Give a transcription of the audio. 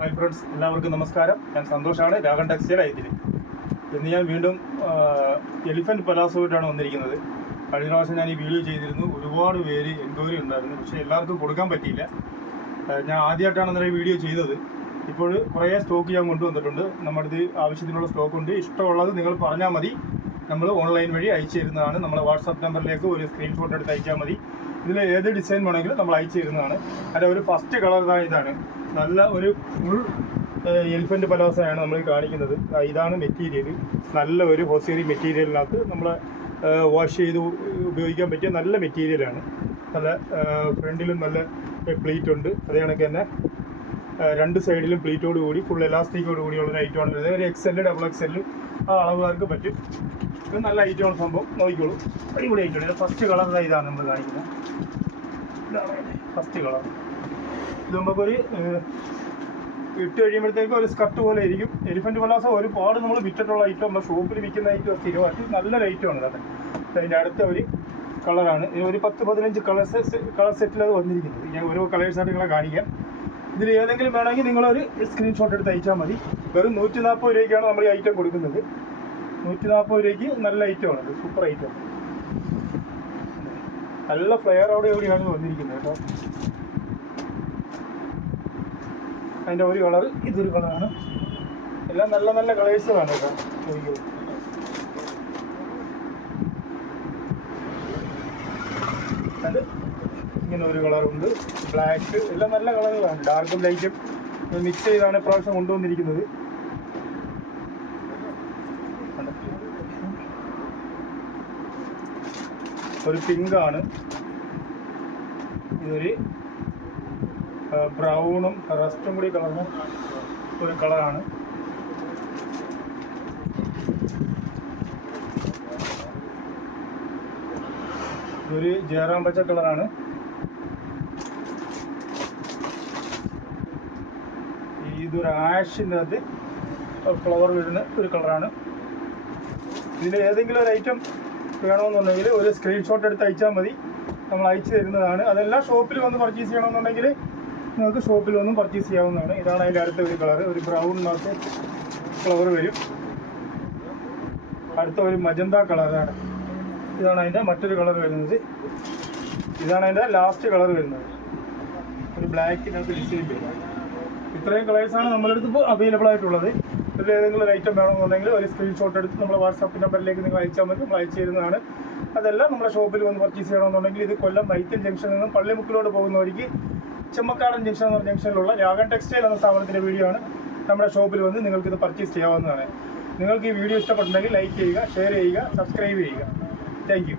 Hi friends, എല്ലാവർക്കും നമസ്കാരം. ഞാൻ സന്തോഷാണ്, രാഗൻ ടെക്സ്റ്റൈൽ ഐതിൽ. ഇന്ന് ഞാൻ വീണ്ടും എലിഫൻറ്റ് പലാസോയിട്ടാണ് വന്നിരിക്കുന്നത്. കഴിഞ്ഞ പ്രാവശ്യം ഞാൻ ഈ വീഡിയോ ചെയ്തിരുന്നു. ഒരുപാട് പേര് എൻക്വയറി ഉണ്ടായിരുന്നു, പക്ഷേ എല്ലാവർക്കും കൊടുക്കാൻ പറ്റിയില്ല. ഞാൻ ആദ്യമായിട്ടാണ് ഇന്നലെ വീഡിയോ ചെയ്തത്. ഇപ്പോൾ കുറേ സ്റ്റോക്ക് ഞാൻ കൊണ്ടുവന്നിട്ടുണ്ട്. നമ്മുടെ ഇത് ആവശ്യത്തിനുള്ള സ്റ്റോക്കുണ്ട്. ഇഷ്ടമുള്ളത് നിങ്ങൾ പറഞ്ഞാൽ മതി, നമ്മൾ ഓൺലൈൻ വഴി അയച്ചു തരുന്നതാണ്. നമ്മളെ വാട്സാപ്പ് നമ്പറിലേക്ക് ഒരു സ്ക്രീൻഷോട്ട് എടുത്ത് അയച്ചാൽ മതി. ഇതിൽ ഏത് ഡിസൈൻ വേണമെങ്കിലും നമ്മൾ അയച്ചു തരുന്നതാണ്. അതിൻ്റെ ഒരു ഫസ്റ്റ് കളർ ഇതാണ്. നല്ല ഒരു ഫുൾ എലിഫൻറ്റ് പലാസയാണ് നമ്മൾ കാണിക്കുന്നത്. ഇതാണ് മെറ്റീരിയൽ. നല്ല ഒരു ഹോസേരി മെറ്റീരിയലിനകത്ത് നമ്മൾ വാഷ് ചെയ്ത് ഉപയോഗിക്കാൻ പറ്റിയ നല്ല മെറ്റീരിയലാണ്. നല്ല ഫ്രണ്ടിലും നല്ല പ്ലീറ്റ് ഉണ്ട്. അതേ കണക്ക് തന്നെ രണ്ട് സൈഡിലും പ്ലീറ്റോട് കൂടി ഫുൾ എലാസ്റ്റിക്കോട് കൂടിയുള്ളൊരു ഐറ്റമാണ്. ഒരു XL ഡബിൾ XL ആ അളവുകാർക്ക് പറ്റും. ഇത് നല്ല ഐറ്റമാണ് സംഭവം. നോക്കിക്കോളൂ, അടിപൊളി ഐറ്റമാണ്. ഫസ്റ്റ് കളർ ഇതാണ് നമ്മൾ കാണിക്കുന്നത്. ഇതാണ് ഫസ്റ്റ് കളർ. ഇത് നമുക്കൊരു ഇട്ട് കഴിയുമ്പോഴത്തേക്കും ഒരു സ്കർട്ട് പോലെ ഇരിക്കും. എലിഫൻറ്റ് പലാസ ഒരുപാട് നമ്മൾ വിറ്റിട്ടുള്ള ഐറ്റം, നമ്മുടെ ഷോപ്പിൽ വിൽക്കുന്ന ഐറ്റം സ്ഥിരമായിട്ട് നല്ലൊരു ഐറ്റമാണ് അത്. അതിൻ്റെ അടുത്ത ഒരു കളറാണ്. ഇത് ഒരു 10-15 കളർ സെറ്റിൽ അത് വന്നിരിക്കുന്നത്. ഞാൻ ഓരോ കളേഴ്സായിട്ട് നിങ്ങളെ കാണിക്കാം. ഇതിൽ ഏതെങ്കിലും വേണമെങ്കിൽ നിങ്ങളൊരു സ്ക്രീൻഷോട്ട് എടുത്ത് അയച്ചാൽ മതി. വെറും 140 രൂപയ്ക്കാണ് നമ്മൾ ഈ ഐറ്റം കൊടുക്കുന്നത്. 140 രൂപയ്ക്ക് നല്ല ഐറ്റമാണ്. ഇത് സൂപ്പർ ഐറ്റം. നല്ല ഫ്ലെയർ അവിടെ എവിടെയാണ് വന്നിരിക്കുന്നത് കേട്ടോ. അതിൻ്റെ ഒരു കളർ, ഇതൊരു കളറാണ്. എല്ലാം നല്ല നല്ല കളേഴ്സുകളാണ് കേട്ടോ. അത് ഇങ്ങനെ ഒരു കളറുണ്ട്, ബ്ലാക്ക്, എല്ലാം നല്ല കളറുകളാണ്. ഡാർക്കും ലൈറ്റും മിക്സ് ചെയ്താണ് ഇപ്രാവശ്യം കൊണ്ടുവന്നിരിക്കുന്നത്. ഒരു പിങ്കാണ്, ഇതൊരു ബ്രൗണും റസ്റ്റും കൂടി കലർന്ന ഒരു കളറാണ്. ഇതൊരു ജയറാം പച്ച കളറാണ്. ഇതൊരു ആഷിൻ്റെ അത് ഫ്ലവർ വരുന്ന ഒരു കളറാണ്. ഇതിൽ ഏതെങ്കിലും ഒരു ഐറ്റം വേണമെന്നുണ്ടെങ്കിൽ ഒരു സ്ക്രീൻഷോട്ട് എടുത്ത് അയച്ചാൽ മതി, നമ്മൾ അയച്ചു തരുന്നതാണ്. അതെല്ലാം ഷോപ്പിൽ വന്ന് പർച്ചേസ് ചെയ്യണമെന്നുണ്ടെങ്കിൽ നിങ്ങൾക്ക് ഷോപ്പിൽ വന്നും പർച്ചേസ് ചെയ്യാവുന്നതാണ്. ഇതാണ് അതിൻ്റെ അടുത്ത ഒരു കളർ. ഒരു ബ്രൗണിനകത്ത് ഫ്ലവർ വരും. അടുത്ത ഒരു മജന്ത കളറാണ്. ഇതാണ് അതിൻ്റെ മറ്റൊരു കളർ വരുന്നത്. ഇതാണ് അതിൻ്റെ ലാസ്റ്റ് കളർ വരുന്നത്. ഒരു ബ്ലാക്കിനകത്ത് ഡിസൈൻ വരും. ഇത്രയും കളേഴ്സാണ് നമ്മളെടുത്ത് ഇപ്പോൾ അവൈലബിൾ ആയിട്ടുള്ളത്. ഇതിൽ ഏതെങ്കിലും ഒരു ഐറ്റം വേണമെന്നുണ്ടെങ്കിൽ ഒരു സ്ക്രീൻഷോട്ട് എടുത്ത് നമ്മുടെ വാട്സാപ്പ് നമ്പറിലേക്ക് നിങ്ങൾ അയച്ചാൽ മതി, നമ്മൾ അയച്ചു തരുന്നതാണ്. അതെല്ലാം നമ്മുടെ ഷോപ്പിൽ വന്ന് പർച്ചേസ് ചെയ്യണമെന്നുണ്ടെങ്കിൽ ഇത് കൊല്ലം വൈത്തിൽ ജംഗ്ഷനിൽ നിന്നും പള്ളിമുക്കിലോട്ട് പോകുന്ന വഴിക്ക് ചെമ്മക്കാടൻ ജംഗ്ഷൻ എന്ന ജംഗ്ഷനിലുള്ള രാഗൻ ടെക്സ്റ്റൈൽ എന്ന സ്ഥാപനത്തിൻ്റെ വീഡിയോ ആണ്. നമ്മുടെ ഷോപ്പിൽ വന്ന് നിങ്ങൾക്കിത് പർച്ചേസ് ചെയ്യാവുന്നതാണ്. നിങ്ങൾക്ക് ഈ വീഡിയോ ഇഷ്ടപ്പെട്ടിട്ടുണ്ടെങ്കിൽ ലൈക്ക് ചെയ്യുക, ഷെയർ ചെയ്യുക, സബ്സ്ക്രൈബ് ചെയ്യുക. Thank you.